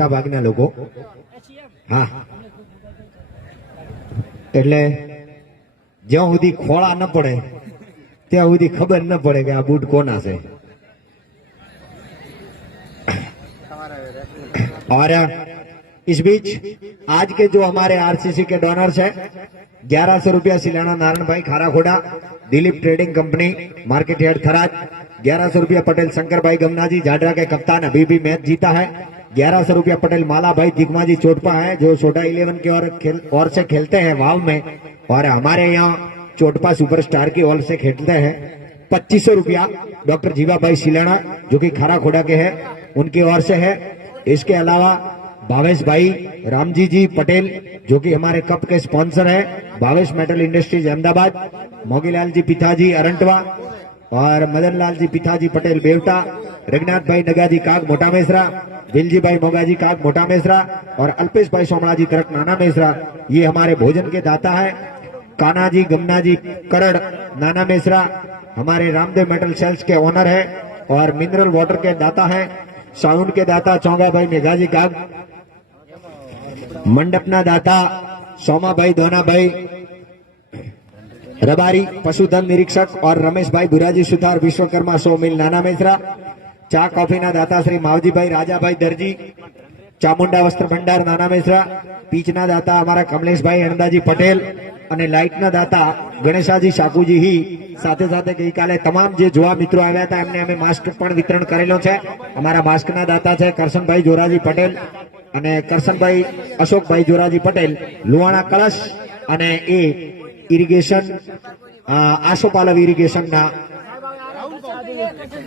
ભાગના લોકો હા એટલે જ્યાં સુધી ખોળા ન પડે ત્યાં સુધી ખબર ન પડે કે આ બૂટ કોના છે। और इस बीच आज के जो हमारे आरसीसी के डोनर है 1100 रुपया सिलाना नारायण भाई Kharakhoda Dilip trading company market yard Tharad. 1100 रुपया पटेल शंकर भाई गमनाजी झाडरा के कप्तान अभी भी मैच जीता है। 1100 रुपया पटेल माला भाई दिग्माजी चोटपा है जो सोडा 11 की ओर से खेलते हैं वाव में, और हमारे यहाँ चोटपा सुपरस्टार की ओर से खेलते हैं। 2500 रुपया डॉक्टर जीवा भाई सिलाना जो कि खाराखोड़ा के हैं उनकी ओर से है। इसके अलावा भावेश भाई रामजी जी पटेल जो कि हमारे कप के स्पॉन्सर है, भावेश मेटल इंडस्ट्रीज अहमदाबाद, मोगीलाल जी पिताजी अरंटवा और मदन लाल जी पिताजी पटेल बेवटा, रघुनाथ भाई नगाजी काग मोटा मेसरा, दिलजी भाई मोगाजी काग मोटा मेसरा और अल्पेश भाई सोमणाजी तरक नाना मेसरा, ये हमारे भोजन के दाता है। कानाजी गमनाजी करड़ नाना मेसरा हमारे रामदेव मेटल सेल्स के ओनर है और मिनरल वाटर के दाता है। साउंड के दाता चौंगा भाई मेघाजी काग, मंडपना दाता सोमा भाई दोना भाई रबारी पशुधन निरीक्षक और रमेश भाई बुराजी सुतार विश्वकर्मा 100 मिल नाना मेसरा। चा कॉफी ना दाता श्री मावजी भाई राजा भाई दर्जी चामुंडा वस्त्र भंडार नाना मेसरा। पीचना दाता हमारा कमलेश भाई अणदाजी पटेल અને લાઇટના દાતા ગણેશાજી શાકુજી ही સાથે સાથે ગઈકાલે તમામ જે જોવા મિત્રો આવ્યા હતા એમને અમે માસ્ક પણ વિતરણ કરેલો છે। અમારા માસ્કના દાતા છે કરશનભાઈ જોરાજી પટેલ અને કરશનભાઈ અશોકભાઈ જોરાજી પટેલ લુવાણા કળશ અને એ ઇરિગેશન આશોપાલવ ઇરિગેશનના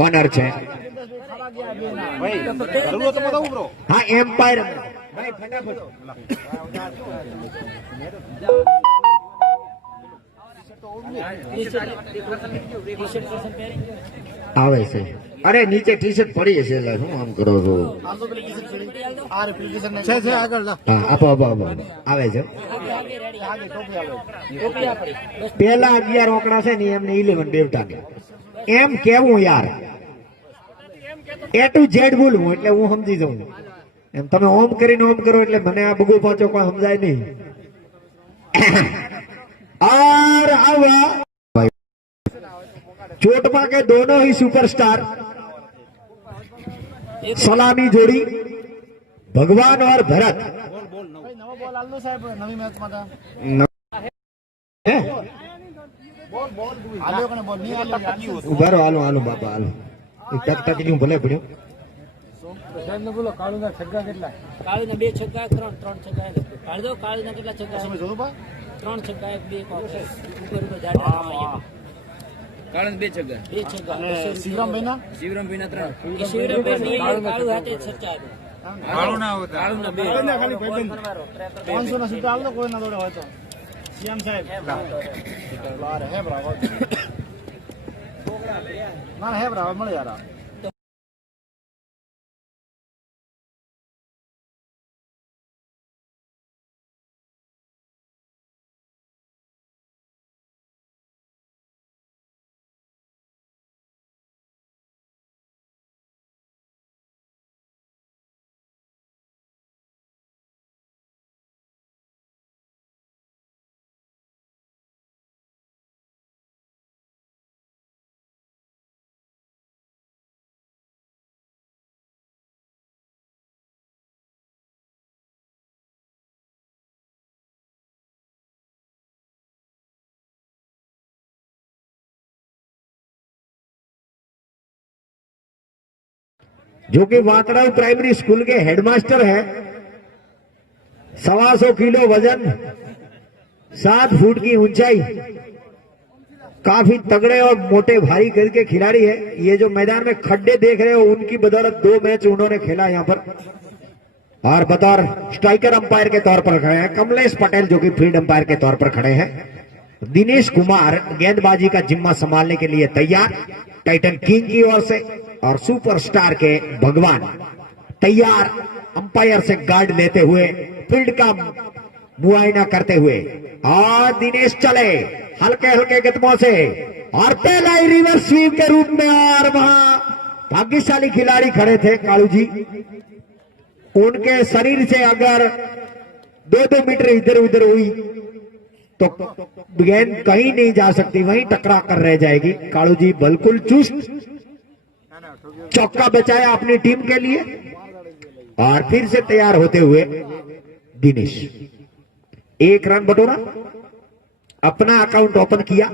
ઓનર છે। હા એમ્પાયર ભાઈ ફટાફટ આવે છે। અરે નીચે ટી શર્ટ પડી છે એટલે શું આમ કરો છો? આપો આપો આપો આવે છે। પેલા 11 ઓકડા છે ને એમને 11 દેવતા ને એમ કેવું યાર એ ટુ ઝેડ બોલવું એટલે હું સમજી જાઉં એમ। તમે ઓમ કરીને ઓમ કરો એટલે મને આ બગુ પાછો કોઈ સમજાય નહીં। और हवा चोटपा के दोनों ही सुपरस्टार सलामी जोड़ी भगवान और भरत उभा रहो आलो आलो बाबा आलो टक टक नी भले पड्यो बोलो काळू ना छक्का કેટલા કાળુ ના 2 છક્કા 3 છક્કા કાઢ દો કાળુ ના કેટલા છક્કા સમય જોતો બા 3 છક્કા 2 કોક ઉપર ઉપર જાડા કાળુ 2 છક્કા અને શિવરામભાઈ ના 3 શિવરામભાઈ કાળુ હાથે છક્કા કાળુ ના હોતા કાળુ ના 2 ખાલી ભાઈબંધ 500 ના સીધા આલો કોઈ ના દોડે હોય તો સીએમ સાહેબ લાર હે બ્રાવો ના હે બ્રાવો મળે યાર। जो कि वातड़ाऊ प्राइमरी स्कूल के हेडमास्टर हैं। 125 किलो वजन 7 फुट की ऊंचाई काफी तगड़े और मोटे भारी गज के खिलाड़ी है। ये जो मैदान में खड्डे देख रहे हो उनकी बदौलत 2 मैच उन्होंने खेला यहाँ पर और बतौर स्ट्राइकर अंपायर के तौर पर खड़े हैं कमलेश पटेल जो कि फील्ड अंपायर के तौर पर खड़े हैं। दिनेश कुमार गेंदबाजी का जिम्मा संभालने के लिए तैयार टाइटन किंग की ओर से, और सुपरस्टार के भगवान तैयार अंपायर से गार्ड लेते हुए फील्ड का मुआयना करते हुए। और दिनेश चले हल्के हल्के कदमों से और पहला ही रिवर्स स्वीप के रूप में, और वहां भाग्यशाली खिलाड़ी खड़े थे कालू जी उनके शरीर से अगर 2-2 मीटर इधर उधर हुई तो गेंद कहीं नहीं जा सकती, वहीं टकरा कर रह जाएगी। कालू जी बिल्कुल चुस्त, चौका बचाया अपनी टीम के लिए और फिर से तैयार होते हुए दिनेश 1 रन बटोरा, अपना अकाउंट ओपन किया।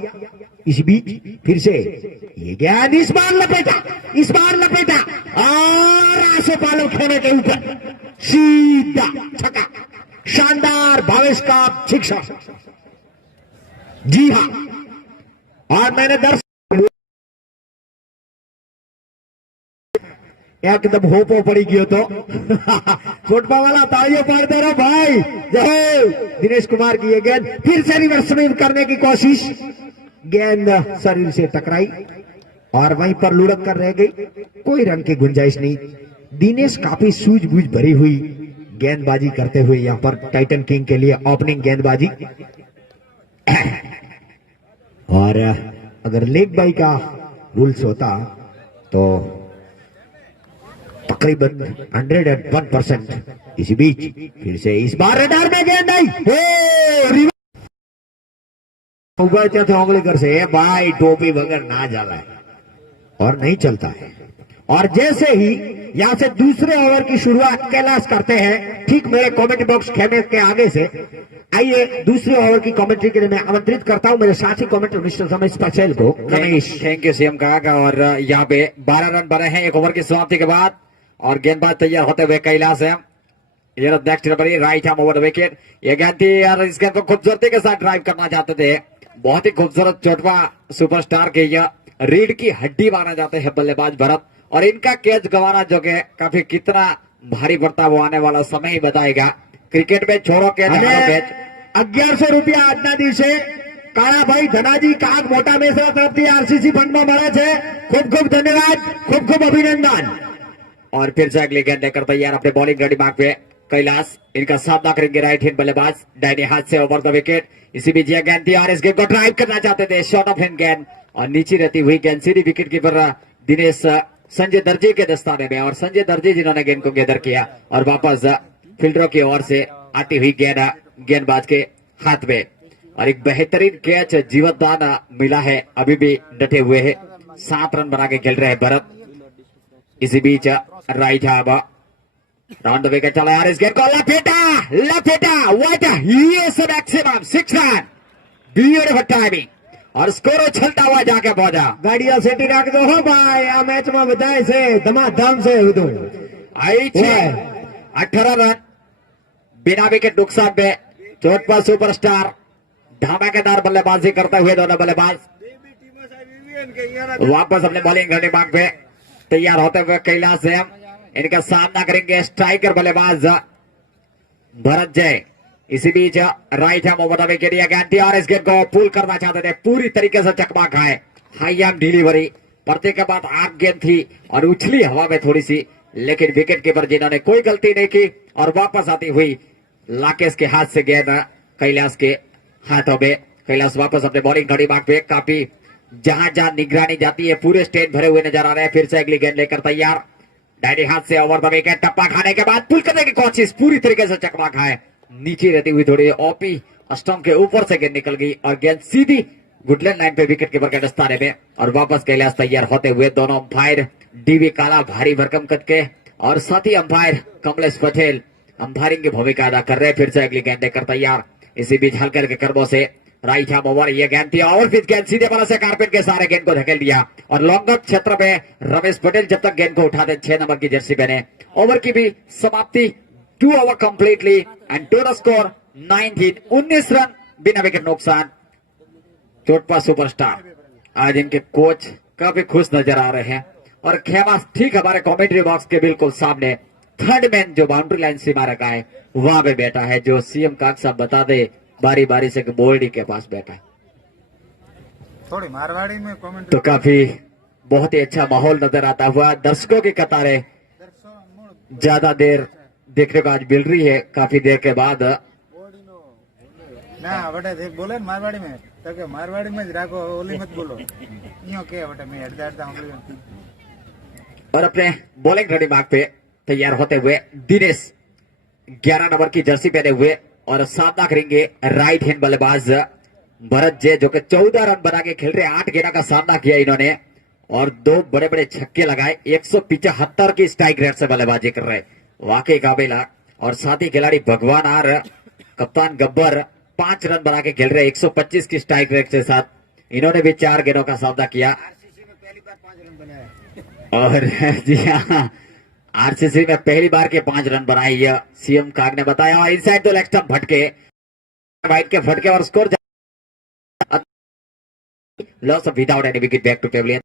इस बीच फिर से ये गेंद इस बार लपेटा और आसोपालव खेने के ऊपर सीधा छक्का, शानदार भावेश का शिक्षा। जी हाँ, और मैंने दर्शक एकदम होपो पड़ी गयो तो फुटबॉल वाला तालियों पाड़ दे रहा भाई। जय दिनेश कुमार की ये गेंद फिर से रिवर्स स्विंग करने की कोशिश, गेंद शरीर से टकराई और वहीं पर लुढ़क कर रह गई, कोई रन की गुंजाइश नहीं। दिनेश काफी सूझबूझ भरी हुई गेंदबाजी करते हुए यहां पर टाइटन किंग के लिए ओपनिंग गेंदबाजी। और अगर लेग बाई का रूल्स होता तो तकरीबन 101%। इसी बीच फिर से इस बार रडार में गेंद आई, थे उंगलीकर से भाई टोपी बगैर ना जाला है और नहीं चलता है। और जैसे ही यहां से दूसरे ओवर की शुरुआत कैलाश करते हैं, ठीक मेरे कमेंट बॉक्स खेमे के आगे से, आइए दूसरे ओवर की कमेंट्री के लिए मैं आमंत्रित करता हूं मेरे साथी कमेंटर मिस्टर रमेश पटेल को। रमेश, थैंक यू सीएम काका। और यहाँ पे 12 रन बने हैं 1 ओवर की समाप्ति के बाद और गेंदबाज तैयार होते हुए कैलाश है। ये next number right ham over the wicket. ये गेंद थी यार, इस गेंद को खूबसूरती के साथ ड्राइव करना चाहते थे, बहुत ही खूबसूरत चोटवा सुपरस्टार के यह रीढ़ की हड्डी माना जाते हैं बल्लेबाज भरत, और इनका कैच गंवाना जो कि काफी कितना भारी पड़ता वो आने वाला समय ही बताएगा। क्रिकेट में छोड़ो के 1100 રૂપિયા આજના દિવસે કાળાભાઈ ધનાજી કાગ મોટા મેસરા તરફથી આરસીસી ફંડમાં મળે છે। ખૂબ ખૂબ ધન્યવાદ, ખૂબ ખૂબ અભિનંદન। और फिर से अगली गेंद लेकर तैयार अपने बॉलिंग रेडी मार्क पे कैलाश, इनका सामना करेंगे राइट हैंड बल्लेबाज दाहिने हाथ से ओवर द विकेट। इसी बीच यह गेंद थी और इस गेंद को ड्राइव करना चाहते थे, शॉर्ट ऑफ हैंड गेंद और नीचे रहती हुई गेंद सीधी विकेट कीपर दिनेश संजय दर्जी के दस्ताने में, और संजय दर्जी जिन्होंने गेंद को गैदर किया और वापस फील्डरों की ओर से आती हुई गेंद गेंदबाज के हाथ में। और एक बेहतरीन कैच जीवनदान मिला है, अभी भी डटे हुए है, 7 रन बना के खेल रहे हैं भरत। इसी बीच right hand round the wicket चला यार, इस गेंद को लपेटा what is maximum 6 run, beautiful timing और स्कोर उछलता हुआ जाके पहुंचा। गाड़िया सेटी राख दो हो भाई, आ मैच में बधाई से धमाधम से हुदो। आई 18 रन बिना विकेट नुकसान पे चोट पर सुपरस्टार धमाकेदार बल्लेबाजी करते हुए दोनों बल्लेबाज वापस अपने बॉलिंग करने मांग पे तैयार होते हुए कैलाश से इनका सामना करेंगे स्ट्राइकर बल्लेबाज भरत जय। इसी बीच right hand over the wicket गेंद और इस गेंद को पुल करना चाहते थे, पूरी तरीके से चकमा खाए, हाई आर्म डिलीवरी पड़ते के बाद आर्म गेंद थी और उछली हवा में थोड़ी सी, लेकिन विकेट कीपर जिन्होंने कोई गलती नहीं की और वापस आती हुई लाकेश के हाथ से गेंद कैलाश के हाथों में। कैलाश वापस अपने बॉलिंग घड़ी मार्ग पे, काफी जहां जहां निगरानी जाती है पूरे स्टेट भरे हुए नजर आ रहे हैं। फिर से अगली गेंद लेकर तैयार, दाहिने हाथ से ओवर द विकेट, टप्पा खाने के बाद पुल करने की कोशिश, पूरी तरीके से चकमा खाए, नीचे रहती हुई थोड़ी ओपी स्टंप के ऊपर से गेंद निकल गई और गेंद सीधी गुडलैंड लाइन पे विकेट कीपर के दस्ताने में। और वापस कैलाश तैयार होते हुए दोनों अंपायर डीवी काला भारी भरकम कद के और साथ ही अंपायर कमलेश पटेल अंपायरिंग की भूमिका अदा कर रहे हैं। फिर से अगली गेंद लेकर तैयार, इसी बीच हल्के हल्के कर्मों से राइट हैंड ओवर, ये गेंद थी और फिर गेंद सीधे बना से कारपेट के सारे गेंद को धकेल दिया और लॉन्गर क्षेत्र में रमेश पटेल जब तक गेंद को उठाते 6 नंबर की जर्सी पहने। ओवर की भी समाप्ति 2 over completely and total score 19 run बिना विकेट नुकसान। चोटपा सुपरस्टार आज इनके कोच काफी खुश नजर आ रहे हैं और खेमा ठीक हमारे कमेंट्री बॉक्स के बिल्कुल सामने थर्ड मैन जो बाउंड्री लाइन सीमा रखा है वहां पे बैठा है, जो सीएम काक साहब बता दे बारी बारी से बोल्डी के पास बैठा है। थोड़ी मारवाड़ी में कमेंट तो काफी बहुत ही अच्छा माहौल नजर आता हुआ, दर्शकों की कतारें ज्यादा देर देखने को आज मिल रही है, काफी देर के बाद। ना बटे बोले न मारवाड़ी में तो के मारवाड़ी में राखो, ओली मत बोलो यूं के बटे मैं हट जाता हूं। और अपने बॉलिंग रेडी मार्क पे तैयार होते हुए दिनेश 11 नंबर की जर्सी पहने हुए और सामना करेंगे राइट हैंड बल्लेबाज भरत जय जो कि 14 रन बना के खेल रहे 8 गेंद का सामना किया इन्होंने और 2 बड़े बड़े छक्के लगाए 175 की स्ट्राइक रेट से बल्लेबाजी कर रहे वाकई काबिल। और साथ ही खिलाड़ी भगवान आर कप्तान गब्बर 5 रन बना के खेल रहे 125 की स्ट्राइक रेट के साथ इन्होंने भी 4 गेंदों का सामना किया। और जी हाँ आरसीसी में पहली बार के 5 रन बनाए यह सीएम काग ने बताया। और इनसाइड द लेग स्टंप भटके वाइट के फटके और score loss of without any wicket back to pavilion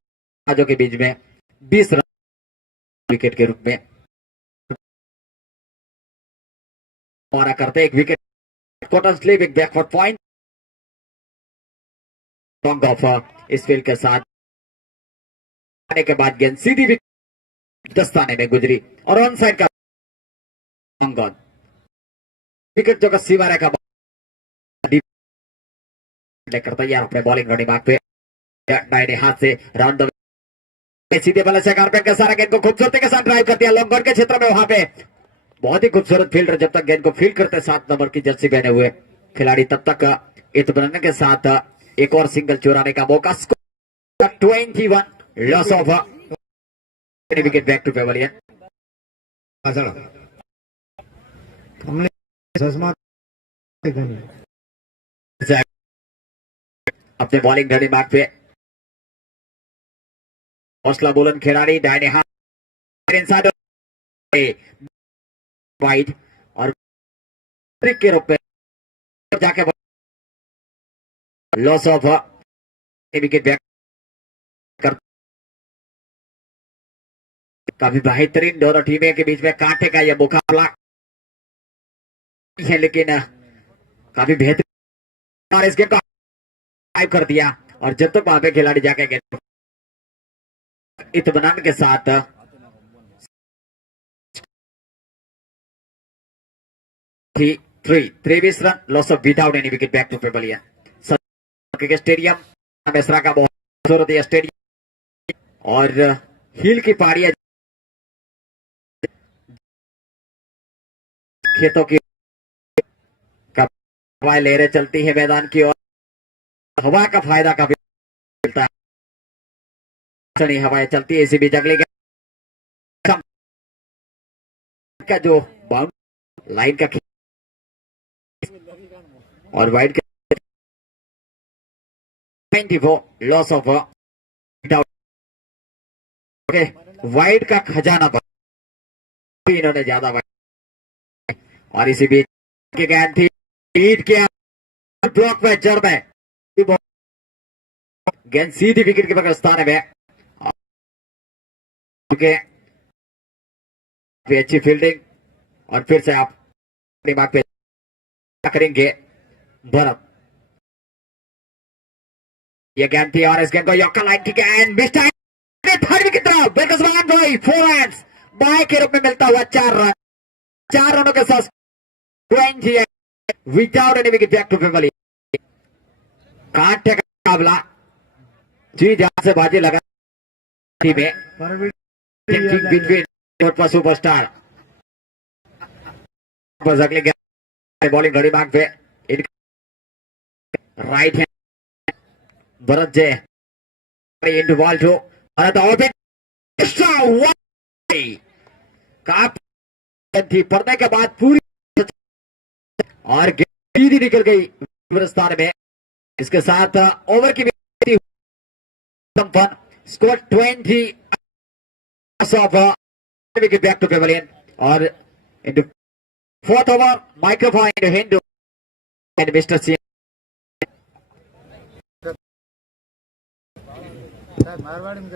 जो के बीच में 20 रन विकेट के रूप में और करते एक विकेट कॉटन स्लीप एक बैकवर्ड पॉइंट लॉन्ग ऑफ इस फील्ड के साथ आने के बाद गेंद सीधी विकेट दस्ताने में गुजरी और ऑन साइड का विकेट जो का सीमा रेखा लेकर तैयार अपने बॉलिंग रनिंग मार्ग पे दाहिने हाथ से राउंड सीधे बल्ले से कारपेट के सारा गेंद को खूबसूरती के साथ ड्राइव कर दिया लॉन्ग ऑन के क्षेत्र में। वहां पे बहुत ही खूबसूरत फील्डर जब तक गेंद को फील्ड करते 7 नंबर की जर्सी पहने हुए खिलाड़ी तब तक इत्मीनान के साथ एक और सिंगल चुराने का मौका। 21 loss of wicket back to pavilion. अपने बॉलिंग रनिंग मार्ग पे हौसला बुलंद खिलाड़ी दाहिने हाथ इनसाइड वाइड और के रूप में जाके लॉस ऑफ विकेट बैक कर काफी बेहतरीन दोनों टीमें के बीच में कांटे का यह मुकाबला है लेकिन काफी बेहतरीन और इस गेम को कर दिया। और जब तक वहां पे खिलाड़ी जाके गेंद इत्मीनान के साथ 23 run loss of without any wicket back to pavilion. Cricket stadium Mesra का बहुत स्टेडियम और हिल की पहाड़ियां खेतों की हवाएं लहरें चलती है मैदान की और हवा का फायदा काफी मिलता है। हवाएं चलती है इसी बीच अगली का जो बाउंड लाइन का और वाइड का 24 लॉस ऑफ वाइड का खजाना पर इन्होंने ज्यादा वाइड और इसी बीच की गेंद थी ईट के ब्लॉक में जड़ में गेंद सीधी विकेट के बगल स्थान में अच्छी फील्डिंग और फिर से आप दिमाग पे करेंगे भरत। ये गेंद थी और इस गेंद को यॉर्कर लाइन की गेंद थर्ड विकेट तरफ बेकसवान भाई 4 रन्स बाय के रूप में मिलता हुआ 4 रनों के साथ 20 without any wicket back to pavilion. कांटे का मुकाबला जी जहां से बाजी लगा में बिटवीन सुपरस्टार अगले बॉलिंग घड़ी मार्ग पे राइट हैंड भरत जय इनटू बॉल टू भरत थी पड़ने के बाद पूरी और सीधी निकल गई स्थान में। इसके साथ ओवर की score 20 of wicket back to pavilion और into fourth over microphone into Hindu and mister C Marwari में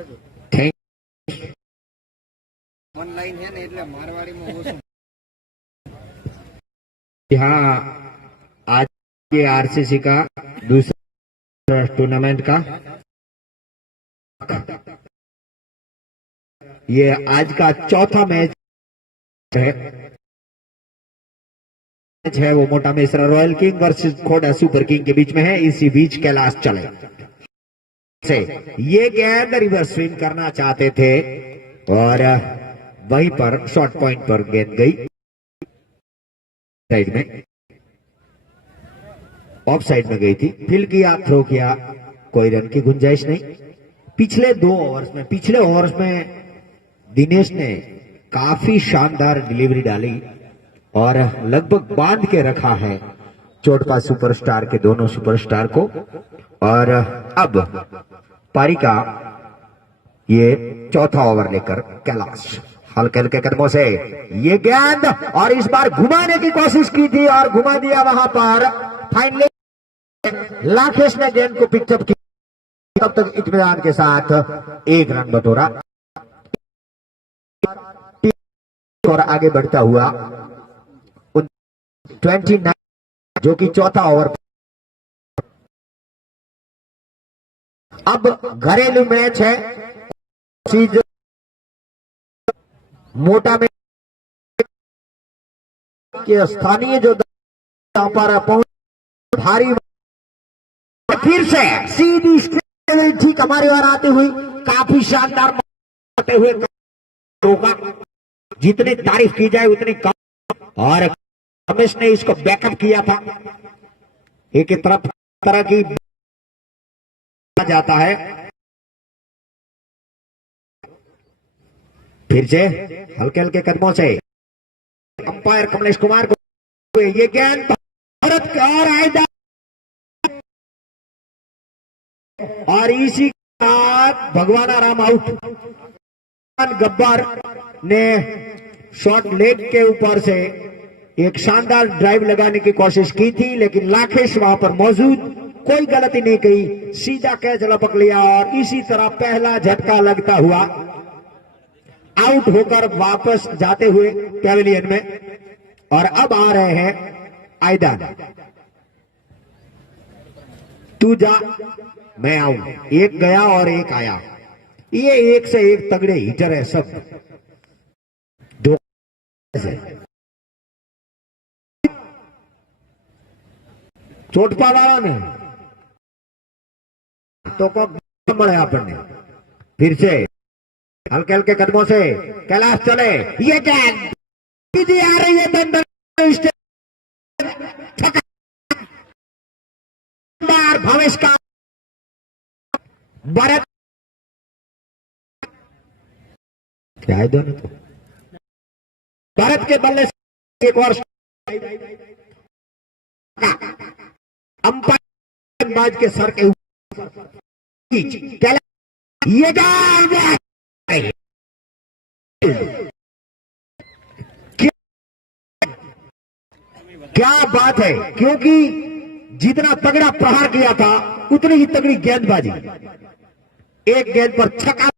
ऑनलाइन है ने એટલે મારવાડી માં ઓછું। हाँ आज के आरसीसी का दूसरा टूर्नामेंट का ये आज का चौथा मैच है वो मोटा मिश्रा रॉयल किंग वर्सेस खोड़ा सुपर किंग के बीच में है। इसी बीच कैलाश चले से ये गेंद रिवर्स स्विंग करना चाहते थे और वहीं पर शॉर्ट पॉइंट पर गेंद गई साइड में, ऑफ साइड में गई थी। फील्ड किया, थ्रो किया, कोई रन की गुंजाइश नहीं। पिछले ओवर्स में दिनेश ने काफी शानदार डिलीवरी डाली और लगभग बांध के रखा है चोटपा सुपरस्टार के दोनों सुपरस्टार को। और अब पारी का ये चौथा ओवर लेकर कैलाश हल्के हल्के कदमों से ये गेंद, और इस बार घुमाने की कोशिश की थी और घुमा दिया वहां पर। फाइनली लाखेश ने गेंद को पिकअप किया, तब तक इत्मीनान के साथ एक रन बटोरा और आगे बढ़ता हुआ 29 जो कि चौथा ओवर। अब घरेलू मैच है, चीज मोटा में के स्थानीय जो यहां पर पहुंच भारी, फिर से सीधी ठीक हमारी ओर आते हुई काफी शानदार होते हुए रोका। जितनी तारीफ की जाए उतनी कम, और रमेश ने इसको बैकअप किया था। एक तरह की जाता है। फिर से हल्के हल्के कदमों से अंपायर कमलेश कुमार को ये गेंद भारत का और आएगा, और इसी के साथ भगवान राम आउट। गब्बर ने शॉर्ट लेग के ऊपर से एक शानदार ड्राइव लगाने की कोशिश की थी, लेकिन लाखेश वहां पर मौजूद, कोई गलती नहीं की, सीधा कैच लपक लिया और इसी तरह पहला झटका लगता हुआ आउट होकर वापस जाते हुए पैवेलियन में। और अब आ रहे हैं आयदान, तू जा मैं आऊं। एक गया और एक आया, ये एक से एक तगड़े हिटर है सब। दो चोटपा वाला ने तो बढ़े आपने। फिर से हल्के हल्के कदमों से कैलाश चले, ये गेंद सीधी आ रही है भवेश का भरत, क्या है दोनों तो भारत के बल्ले से एक और अंपायर बाज के सर के ऊपर ये क्या बात है, क्योंकि जितना तगड़ा प्रहार किया था उतनी ही तगड़ी गेंदबाजी। एक गेंद पर छक्का